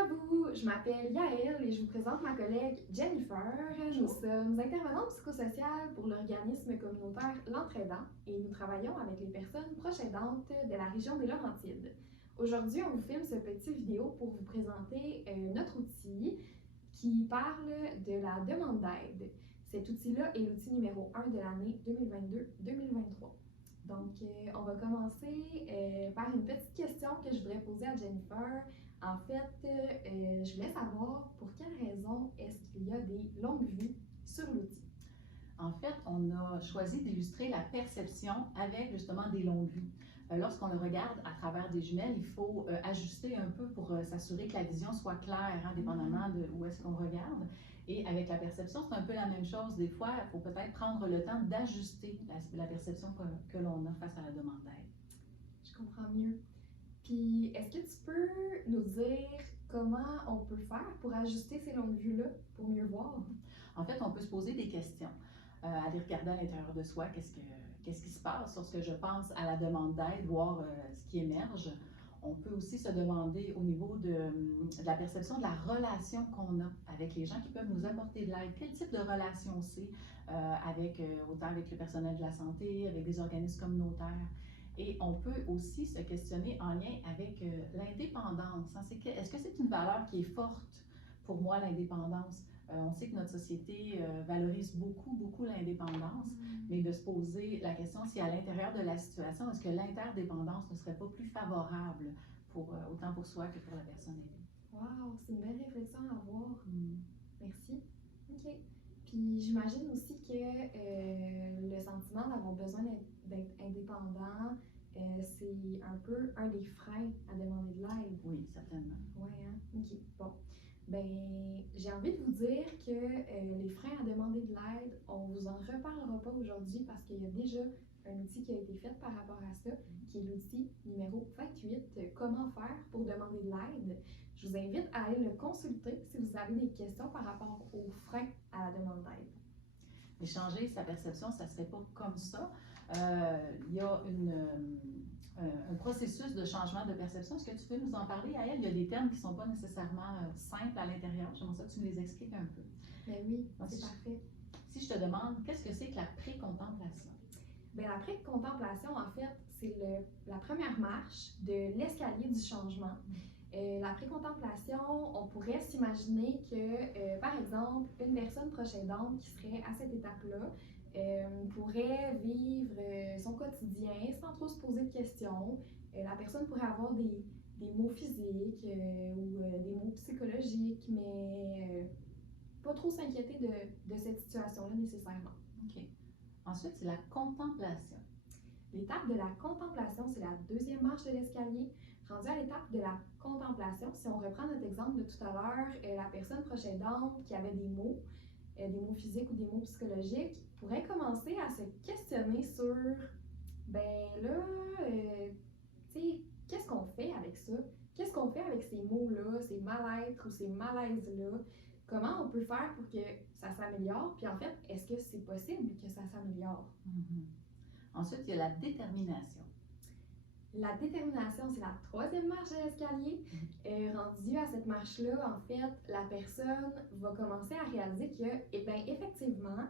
à vous, je m'appelle Yael et je vous présente ma collègue Jennifer. Nous sommes intervenantes psychosociales pour l'organisme communautaire L'Entraidant et nous travaillons avec les personnes proches aidantes de la région des Laurentides. Aujourd'hui, on vous filme ce petit vidéo pour vous présenter notre outil qui parle de la demande d'aide. Cet outil-là est l'outil numéro 1 de l'année 2022-2023. Donc, on va commencer par une petite question que je voudrais poser à Jennifer. En fait, je voulais savoir pour quelle raison est-ce qu'il y a des longues vues sur l'outil? En fait, on a choisi d'illustrer la perception avec justement des longues vues. Lorsqu'on le regarde à travers des jumelles, il faut ajuster un peu pour s'assurer que la vision soit claire, dépendamment de où est-ce qu'on regarde. Et avec la perception, c'est un peu la même chose. Des fois, il faut peut-être prendre le temps d'ajuster la perception que l'on a face à la demande d'aide. Je comprends mieux. Puis, est-ce que tu peux nous dire comment on peut faire pour ajuster ces longues vues-là, pour mieux voir? En fait, on peut se poser des questions, aller regarder à l'intérieur de soi qu'est-ce qui se passe sur ce que je pense à la demande d'aide, voir ce qui émerge. On peut aussi se demander au niveau de la perception de la relation qu'on a avec les gens qui peuvent nous apporter de l'aide. Quel type de relation c'est autant avec le personnel de la santé, avec des organismes communautaires. Et on peut aussi se questionner en lien avec l'indépendance. Est-ce que c'est une valeur qui est forte pour moi, l'indépendance? On sait que notre société valorise beaucoup l'indépendance, mais de se poser la question si à l'intérieur de la situation, est-ce que l'interdépendance ne serait pas plus favorable autant pour soi que pour la personne aidée? Wow, c'est une belle réflexion à avoir. Merci. OK. Puis j'imagine aussi que le sentiment d'avoir besoin d'être indépendant, c'est un peu un des freins à demander de l'aide. Oui, certainement. Oui, hein? OK. Bon. Ben, j'ai envie de vous dire que les freins à demander de l'aide, on vous en reparlera pas aujourd'hui parce qu'il y a déjà un outil qui a été fait par rapport à ça, qui est l'outil numéro 28, comment faire pour demander de l'aide. Je vous invite à aller le consulter si vous avez des questions par rapport aux freins à la demande d'aide. Mais changer sa perception, ça ne se fait pas comme ça. Il y a un processus de changement de perception. Est-ce que tu peux nous en parler, Yael? Il y a des termes qui ne sont pas nécessairement simples à l'intérieur. J'aimerais ça que tu me les expliques un peu. Ben oui, c'est parfait. Si je te demande, qu'est-ce que c'est que la précontemplation? Bien, la précontemplation, en fait, c'est la première marche de l'escalier du changement. La précontemplation, on pourrait s'imaginer que, par exemple, une personne proche aidante qui serait à cette étape-là pourrait vivre son quotidien sans trop se poser de questions. La personne pourrait avoir des maux physiques ou des maux psychologiques, mais pas trop s'inquiéter de cette situation-là nécessairement. OK. Ensuite, c'est la contemplation. L'étape de la contemplation, c'est la deuxième marche de l'escalier. Rendu à l'étape de la contemplation, si on reprend notre exemple de tout à l'heure, la personne proche aidante qui avait des maux physiques ou des maux psychologiques, pourrait commencer à se questionner sur, ben là, tu sais, qu'est-ce qu'on fait avec ça? Qu'est-ce qu'on fait avec ces mots-là, ces mal-être ou ces malaises-là? Comment on peut faire pour que ça s'améliore? Puis en fait, est-ce que c'est possible que ça s'améliore? Ensuite, il y a la détermination. La détermination, c'est la troisième marche de l'escalier. Rendue à cette marche-là, en fait, la personne va commencer à réaliser que, effectivement,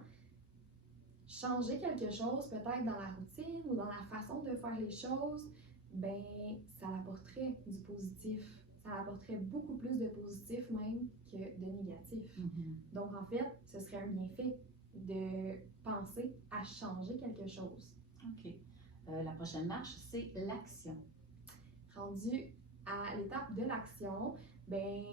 changer quelque chose, peut-être dans la routine ou dans la façon de faire les choses, ben, ça apporterait du positif. Ça apporterait beaucoup plus de positif même que de négatif. Donc, en fait, ce serait un bienfait de penser à changer quelque chose. OK. La prochaine marche, c'est l'action. Rendu à l'étape de l'action, ben,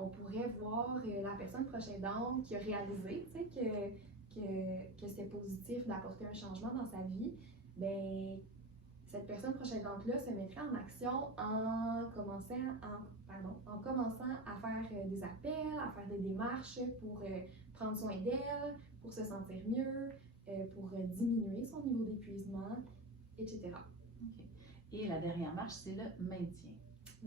on pourrait voir la personne proche aidante qui a réalisé que c'était positif d'apporter un changement dans sa vie. Ben, cette personne proche aidante-là se mettrait en action en commençant à faire des appels, à faire des démarches pour prendre soin d'elle, pour se sentir mieux, pour diminuer son niveau d'épuisement, etc. OK. Et la dernière marche, c'est le maintien.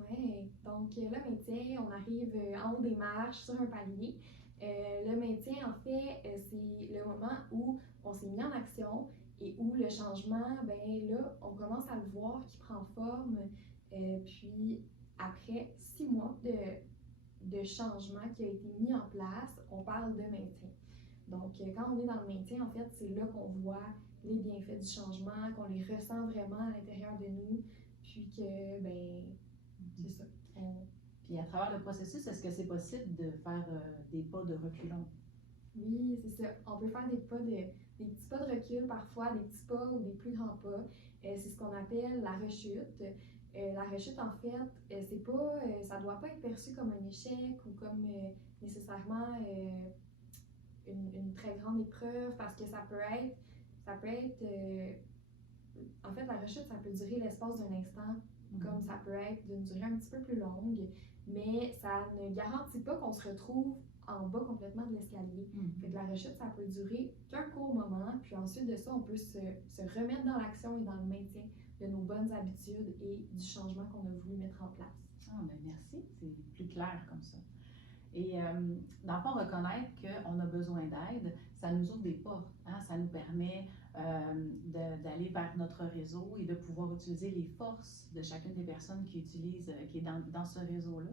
Oui, donc le maintien, on arrive en haut des marches sur un palier. Le maintien, en fait, c'est le moment où on s'est mis en action et où le changement, ben là, on commence à le voir qui prend forme. Puis après 6 mois de changement qui a été mis en place, on parle de maintien. Donc, quand on est dans le maintien, en fait, c'est là qu'on voit les bienfaits du changement, qu'on les ressent vraiment à l'intérieur de nous, puis que, ben, c'est ça. Puis à travers le processus, est-ce que c'est possible de faire des pas de reculons? Oui, c'est ça. On peut faire des petits pas de recul parfois, des petits pas ou des plus grands pas. C'est ce qu'on appelle la rechute. La rechute, en fait, c'est pas, ça doit pas être perçu comme un échec ou comme nécessairement une très grande épreuve parce que ça peut être, en fait, la rechute, ça peut durer l'espace d'un instant, comme ça peut être d'une durée un petit peu plus longue, mais ça ne garantit pas qu'on se retrouve en bas complètement de l'escalier. Fait que la rechute, ça peut durer qu'un court moment, puis ensuite de ça, on peut se remettre dans l'action et dans le maintien de nos bonnes habitudes et du changement qu'on a voulu mettre en place. Ah, ben merci, c'est plus clair comme ça. Et dans le fond, reconnaître qu'on a besoin d'aide, ça nous ouvre des portes, hein? Ça nous permet d'aller vers notre réseau et de pouvoir utiliser les forces de chacune des personnes qui est dans ce réseau-là.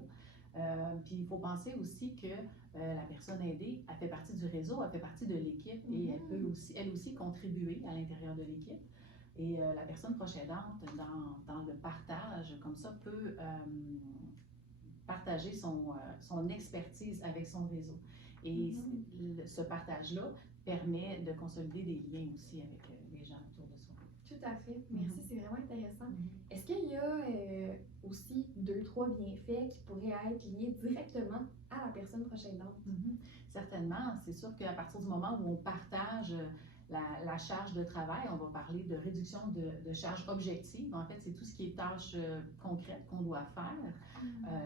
Puis il faut penser aussi que la personne aidée, elle fait partie du réseau, elle fait partie de l'équipe et elle peut aussi, elle aussi contribuer à l'intérieur de l'équipe. Et la personne proche aidante, dans le partage, comme ça, peut partager son expertise avec son réseau. Et ce partage-là permet de consolider des liens aussi avec les gens autour de soi. Tout à fait. Merci, c'est vraiment intéressant. Est-ce qu'il y a aussi 2-3 bienfaits qui pourraient être liés directement à la personne proche aidante? Certainement. C'est sûr qu'à partir du moment où on partage la charge de travail, on va parler de réduction de charges objectives. En fait, c'est tout ce qui est tâches concrètes qu'on doit faire.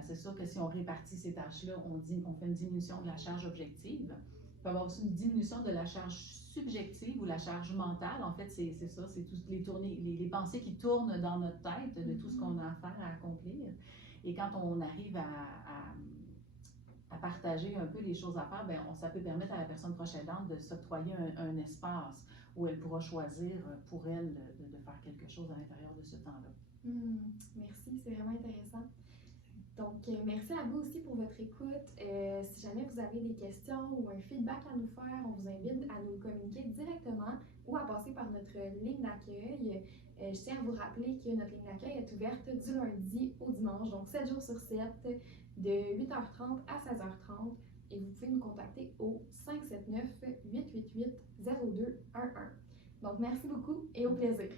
C'est sûr que si on répartit ces tâches-là, on fait une diminution de la charge objective. Il peut y avoir aussi une diminution de la charge subjective ou la charge mentale. En fait, c'est ça, c'est toutes les pensées qui tournent dans notre tête de tout ce qu'on a à faire, à accomplir. Et quand on arrive à partager un peu les choses à faire, bien, ça peut permettre à la personne proche aidante de s'octroyer un espace où elle pourra choisir pour elle de faire quelque chose à l'intérieur de ce temps-là. Merci, c'est vraiment intéressant. Donc, merci à vous aussi pour votre écoute. Si jamais vous avez des questions ou un feedback à nous faire, on vous invite à nous communiquer directement ou à passer par notre ligne d'accueil. Je tiens à vous rappeler que notre ligne d'accueil est ouverte du lundi au dimanche, donc 7 jours sur 7, de 8h30 à 16h30. Et vous pouvez nous contacter au 579-888-0211. Donc, merci beaucoup et au plaisir.